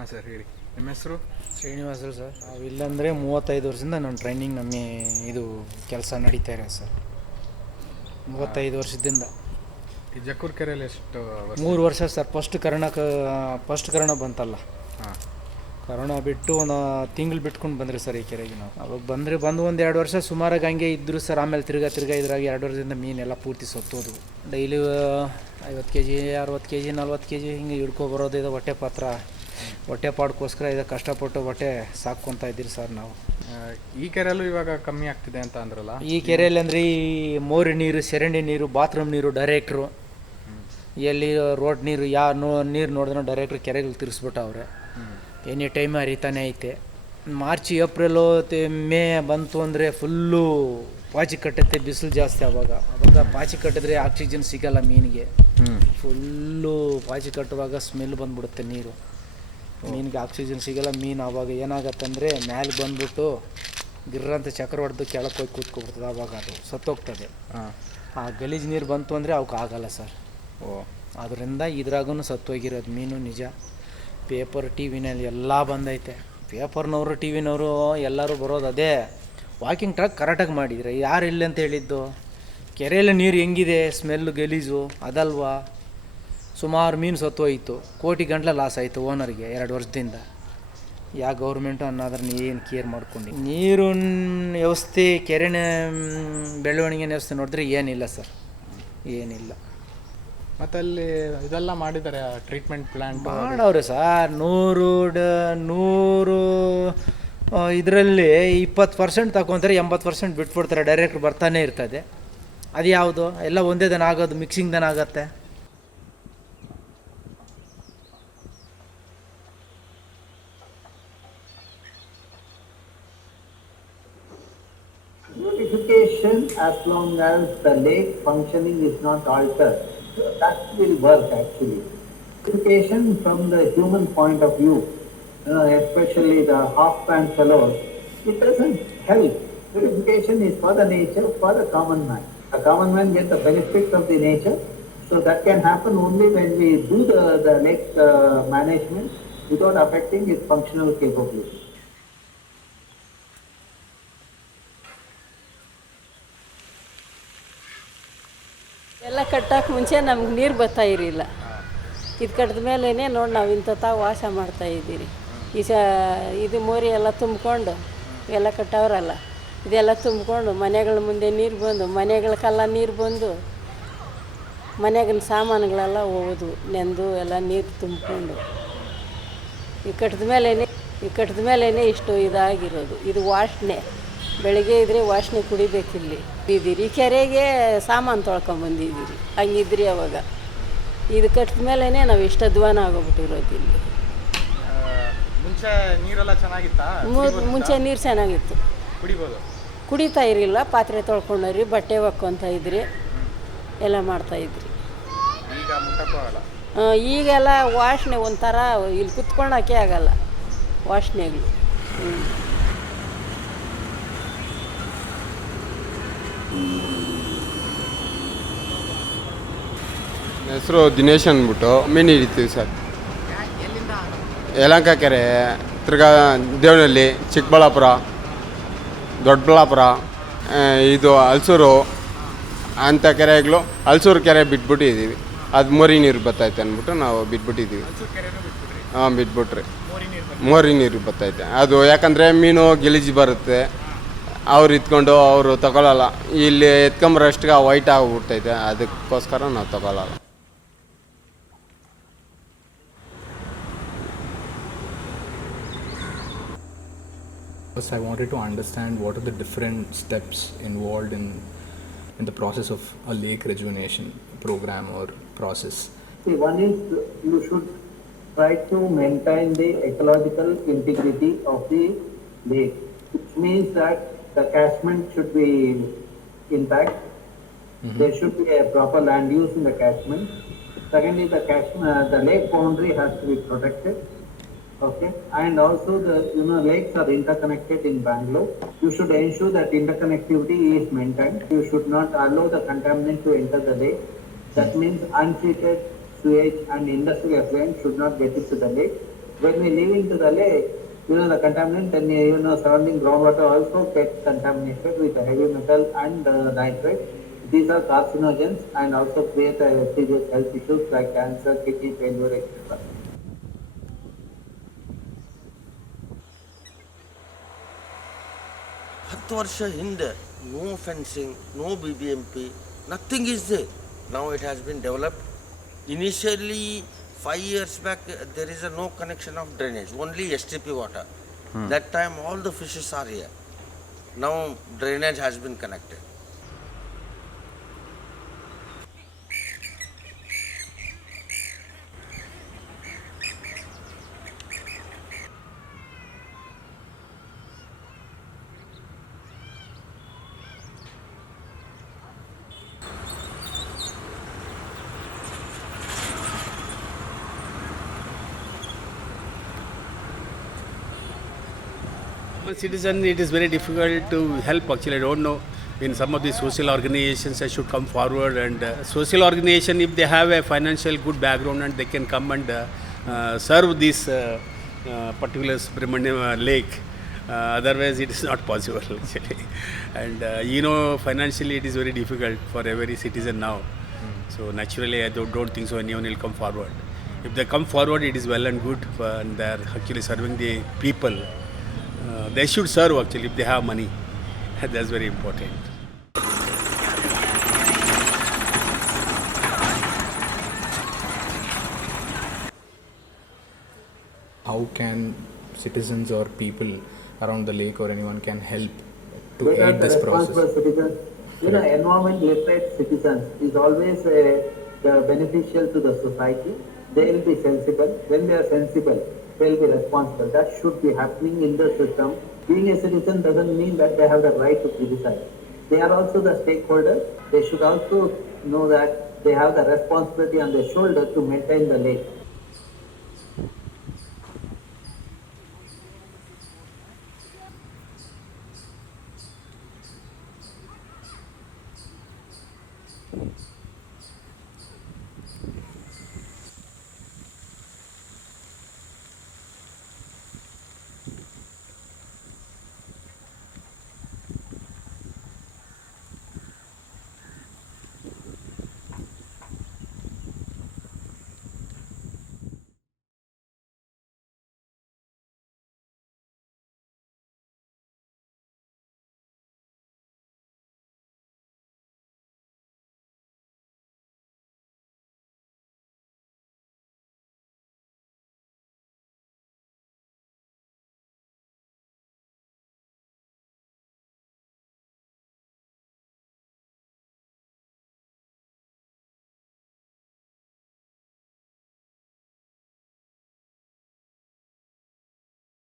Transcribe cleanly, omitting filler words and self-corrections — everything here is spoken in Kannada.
ಹಾಂ ಸರ್ ಹೇಳಿ. ನಿಮ್ಮ ಹೆಸರು? ಶ್ರೀನಿವಾಸರು ಸರ್. ಇಲ್ಲಾಂದರೆ 35 ವರ್ಷದಿಂದ ನಾನು ಟ್ರೈನಿಂಗ್ ಇದು ಕೆಲಸ ನಡೀತಾ ಇದೆ ಸರ್. 35 ವರ್ಷದಿಂದ. ಈ ಜಕ್ಕೂರು ಕೆರೆಯಲ್ಲಿ ಎಷ್ಟು 3 ವರ್ಷ ಸರ್. ಫಸ್ಟ್ ಕರೋನಾ ಬಂತಲ್ಲ, ಹಾಂ, ಕರೋನಾ ಬಿಟ್ಟು ಒಂದು ತಿಂಗಳು ಬಿಟ್ಕೊಂಡು ಬಂದ್ರಿ ಸರ್ ಈ ಕೆರೆಗೆ ನಾವು. ಅವಾಗ ಬಂದು 1-2 ವರ್ಷ ಸುಮಾರಾಗಿ ಹಂಗೆ ಇದ್ದರು ಸರ್. ಆಮೇಲೆ ತಿರ್ಗಾ ಇದ್ರಾಗಿ 2 ವರ್ಷದಿಂದ ಮೀನೆಲ್ಲ ಪೂರ್ತಿ ಸತ್ತೋದು. ಡೈಲಿ 50 kg 60 kg 40 kg ಹಿಂಗೆ ಹಿಡ್ಕೊಬರೋದು. ಇದು ಹೊಟ್ಟೆ ಪಾಡ್ಕೋಸ್ಕರ ಇದು ಕಷ್ಟಪಟ್ಟು ಹೊಟ್ಟೆ ಸಾಕ್ಕೊತಾ ಇದ್ದೀರಿ ಸರ್ ನಾವು. ಈ ಕೆರೆಯಲ್ಲೂ ಇವಾಗ ಕಮ್ಮಿ ಆಗ್ತಿದೆ ಅಂತ ಅಂದ್ರಲ್ಲ, ಈ ಕೆರೆಯಲ್ಲಿ ಅಂದರೆ ಈ ಮೋರಿ ನೀರು, ಚರಂಡಿ ನೀರು, ಬಾತ್ರೂಮ್ ನೀರು, ಡೈರೆಕ್ಟ್ರು ಎಲ್ಲಿ ರೋಡ್ ನೀರು ನೀರು ನೋಡಿದ್ರೆ ಡೈರೆಕ್ಟ್ರು ಕೆರೆಗಳು ತಿರ್ಸ್ಬಿಟ್ಟವ್ರೆ. ಎನಿ ಟೈಮ್ ಹರಿತಾನೆ ಐತೆ. ಮಾರ್ಚ್ ಏಪ್ರಿಲು ಮೇ ಬಂತು ಅಂದರೆ ಫುಲ್ಲು ಪಾಚಿ ಕಟ್ಟುತ್ತೆ. ಬಿಸಿಲು ಜಾಸ್ತಿ ಅವಾಗ ಪಾಚಿ ಕಟ್ಟಿದ್ರೆ ಆಕ್ಸಿಜನ್ ಸಿಗಲ್ಲ ಮೀನಿಗೆ. ಫುಲ್ಲು ಪಾಚಿ ಕಟ್ಟುವಾಗ ಸ್ಮೆಲ್ ಬಂದ್ಬಿಡುತ್ತೆ ನೀರು. ಮೀನಿಗೆ ಆಕ್ಸಿಜನ್ ಸಿಗಲ್ಲ. ಮೀನು ಆವಾಗ ಏನಾಗತ್ತಂದರೆ ಮ್ಯಾಲೆ ಬಂದ್ಬಿಟ್ಟು ಗಿರ್ರಂತ ಚಕ್ರ ಹೊಡೆದು ಕೆಳಕ್ಕೆ ಹೋಗಿ ಕೂತ್ಕೊಬಿಡ್ತದೆ. ಆವಾಗ ಅದು ಸತ್ತೋಗ್ತದೆ. ಆ ಗಲೀಜು ನೀರು ಬಂತು ಅಂದರೆ ಅವಕ್ಕೆ ಆಗಲ್ಲ ಸರ್. ಅದರಿಂದ ಇದ್ರಾಗೂ ಸತ್ತೋಗಿರೋದು ಮೀನು ನಿಜ. ಪೇಪರ್ ಟಿ ವಿನಲ್ಲಿ ಎಲ್ಲ ಬಂದೈತೆ. ಪೇಪರ್ನವರು ಟಿ ವಿನವರು ಎಲ್ಲರೂ ಬರೋದು ಅದೇ, ವಾಕಿಂಗ್ ಟ್ರ್ಯಾಕ್ ಕರೆಕ್ಟಾಗಿ ಮಾಡಿದರೆ. ಯಾರು ಇಲ್ಲ ಅಂತ ಹೇಳಿದ್ದು? ಕೆರೆಯಲ್ಲಿ ನೀರು ಹೆಂಗಿದೆ, ಸ್ಮೆಲ್ಲು ಗಲೀಜು ಅದಲ್ವಾ. ಸುಮಾರು ಮೀನು ಸತ್ತೋಯಿತು. ಕೋಟಿ ಗಂಟ್ಲೆ ಲಾಸ್ ಆಯಿತು ಓನರ್ಗೆ 2 ವರ್ಷದಿಂದ. ಯಾವ ಗೌರ್ಮೆಂಟು ಅನ್ನೋದ್ರನ್ನ ಏನು ಕೇರ್ ಮಾಡ್ಕೊಂಡು ನೀರಿನ ವ್ಯವಸ್ಥೆ, ಕೆರೆನ ಬೆಳವಣಿಗೆ ವ್ಯವಸ್ಥೆ ನೋಡಿದ್ರೆ ಏನಿಲ್ಲ ಸರ್, ಏನಿಲ್ಲ. ಮತ್ತು ಅಲ್ಲಿ ಇದೆಲ್ಲ ಮಾಡಿದ್ದಾರೆ, ಟ್ರೀಟ್ಮೆಂಟ್ ಪ್ಲ್ಯಾಂಟ್ ಮಾಡವ್ರೆ ಸರ್. 100 ಇದರಲ್ಲಿ 20% ತಗೊತಾರೆ, 80% ಬಿಟ್ಬಿಡ್ತಾರೆ. ಡೈರೆಕ್ಟ್ ಬರ್ತಾನೆ ಇರ್ತದೆ. ಅದು ಯಾವುದು? ಎಲ್ಲ ಒಂದೇ ದನ ಆಗೋದು, ಮಿಕ್ಸಿಂಗ್ ದನ ಆಗುತ್ತೆ. Purification, as long as the lake functioning is not altered, that will work actually. Purification from the human point of view, especially the half-pant fellows, it doesn't help. Purification is for the nature, for the common man. The common man gets the benefits of the nature, so that can happen only when we do the lake management without affecting its functional capability. ಎಲ್ಲ ಕಟ್ಟೋಕೆ ಮುಂಚೆ ನಮ್ಗೆ ನೀರು ಬರ್ತಾ ಇರಲಿಲ್ಲ. ಇದು ಕಟ್ಟಿದ ಮೇಲೇ ನೋಡಿ ನಾವು ಇಂಥ ವಾಸ ಮಾಡ್ತಾಯಿದ್ದೀರಿ. ಇದು ಮೋರಿ ಎಲ್ಲ ತುಂಬಿಕೊಂಡು ಎಲ್ಲ ಕಟ್ಟವ್ರಲ್ಲ, ಇದೆಲ್ಲ ತುಂಬಿಕೊಂಡು ಮನೆಗಳ ಮುಂದೆ ನೀರು ಬಂದು, ಮನೆಗಳಿಗೆಲ್ಲ ನೀರು ಬಂದು, ಮನೆಗಿನ ಸಾಮಾನುಗಳೆಲ್ಲ ಹೋಗೋದು ನೆಂದು ಎಲ್ಲ ನೀರು ತುಂಬಿಕೊಂಡು ಈ ಕಟ್ಟಿದ ಮೇಲೇ ಇಷ್ಟು ಇದಾಗಿರೋದು. ಇದು ವಾಸನೆ, ಬೆಳಗ್ಗೆ ಇದ್ದರೆ ವಾಸನೆ ಕುಡಿಬೇಕಿಲ್ಲಿ. ಇದ್ದೀರಿ ಈ ಕೆರೆಗೆ ಸಾಮಾನು ತೊಳ್ಕೊಂಬಂದಿದ್ದೀರಿ. ಹಂಗಿದ್ರಿ ಅವಾಗ. ಇದು ಕಟ್ಟಿದ ಮೇಲೇ ನಾವು ಇಷ್ಟ ಧ್ವಾನ ಆಗೋಗ್ಬಿಟ್ಟಿರೋದು ಇಲ್ಲಿ. ಮುಂಚೆ ನೀರೆಲ್ಲ ಚೆನ್ನಾಗಿತ್ತಾ? ಮುಂಚೆ ನೀರು ಚೆನ್ನಾಗಿತ್ತು, ಕುಡಿತಾ ಇರಲಿಲ್ಲ. ಪಾತ್ರೆ ತೊಳ್ಕೊಂಡ್ರಿ, ಬಟ್ಟೆ ಒಕ್ಕೊಂತ ಇದ್ರಿ, ಎಲ್ಲ ಮಾಡ್ತಾಯಿದ್ರಿ. ಈಗೆಲ್ಲ ವಾಸನೆ ಒಂಥರ, ಇಲ್ಲಿ ಕುತ್ಕೊಳ್ಳೋಕ್ಕೆ ಆಗಲ್ಲ ವಾಸನೆಗಳು. ಹೆಸರು ದಿನೇಶ್ ಅಂದ್ಬಿಟ್ಟು ಮೀನು ಹಿಡಿತೀವಿ ಸರ್. ಯಲಹಂಕ ಕೆರೆ, ತಿರ್ಗಾ ದೇವನಹಳ್ಳಿ, ಚಿಕ್ಕಬಳ್ಳಾಪುರ, ದೊಡ್ಡಬಳ್ಳಾಪುರ, ಇದು ಹಲಸೂರು ಅಂಥ ಕೆರೆಗಳು. ಹಲಸೂರು ಕೆರೆ ಬಿಟ್ಬಿಟ್ಟಿದ್ದೀವಿ. ಅದು ಮೋರಿ ನೀರು ಬರ್ತೈತೆ ಅಂದ್ಬಿಟ್ಟು ನಾವು ಬಿಟ್ಬಿಟ್ಟಿದ್ದೀವಿ. ಹಾಂ, ಬಿಟ್ಬಿಟ್ರಿ ಮೋರಿ ನೀರು ಬರ್ತೈತೆ. ಅದು ಯಾಕಂದರೆ ಮೀನು ಗಲೀಜು ಬರುತ್ತೆ, ಅವ್ರು ಇತ್ಕೊಂಡು ಅವರು ತಗೊಳ್ಳಲ್ಲ. ಇಲ್ಲಿ ಎತ್ಕೊಂಬರೋಷ್ಟಿಗೆ ವೈಟ್ ಆಗಿಬಿಡ್ತೈತೆ, ಅದಕ್ಕೋಸ್ಕರ ನಾವು ತಗೊಳ್ಳಲ್ಲ. First, I wanted to understand what are the different steps involved in the process of a lake rejuvenation program or process. See, one is you should try to maintain the ecological integrity of the lake, which means that the catchment should be intact. There should be a proper land use in the catchment. Secondly, the lake boundary has to be protected. Okay, and also the lakes are interconnected in Bangalore. You should ensure that interconnectivity is maintained. You should not allow the contaminant to enter the lake. That means untreated sewage and industrial effluent should not get into the lake. when we leave into the lake, the contaminant and surrounding groundwater also get contaminated with heavy metal and nitrate. These are carcinogens and also create serious health issues like cancer, kidney failure, etc. 10 ವರ್ಷ ಹಿಂದೆ no fencing, no BBMP, nothing is there. Now it has been developed. Initially, 5 years back, there is no connection of drainage, only STP water. That time all the fishes are here. Now drainage has been connected. A citizen, it is very difficult to help. Actually, I don't know. In some of the social organizations, they should come forward, and social organization, if they have a financial good background, and they can come and serve this particular Subramaniam lake. Otherwise, it is not possible actually. And financially, it is very difficult for every citizen now. So naturally, I don't think so. Anyone will come forward. If they come forward, it is well and good, and they are actually serving the people. They should serve actually if they have money. That's very important. How can citizens or people around the lake or anyone can help to They are aid the this responsible process? citizens. Environment literate citizens is always beneficial to the society. They will be sensible. When they are sensible, they will be responsible. That should be happening in the system. Being a citizen doesn't mean that they have the right to criticize. They are also the stakeholders. They should also know that they have the responsibility on their shoulder to maintain the lake.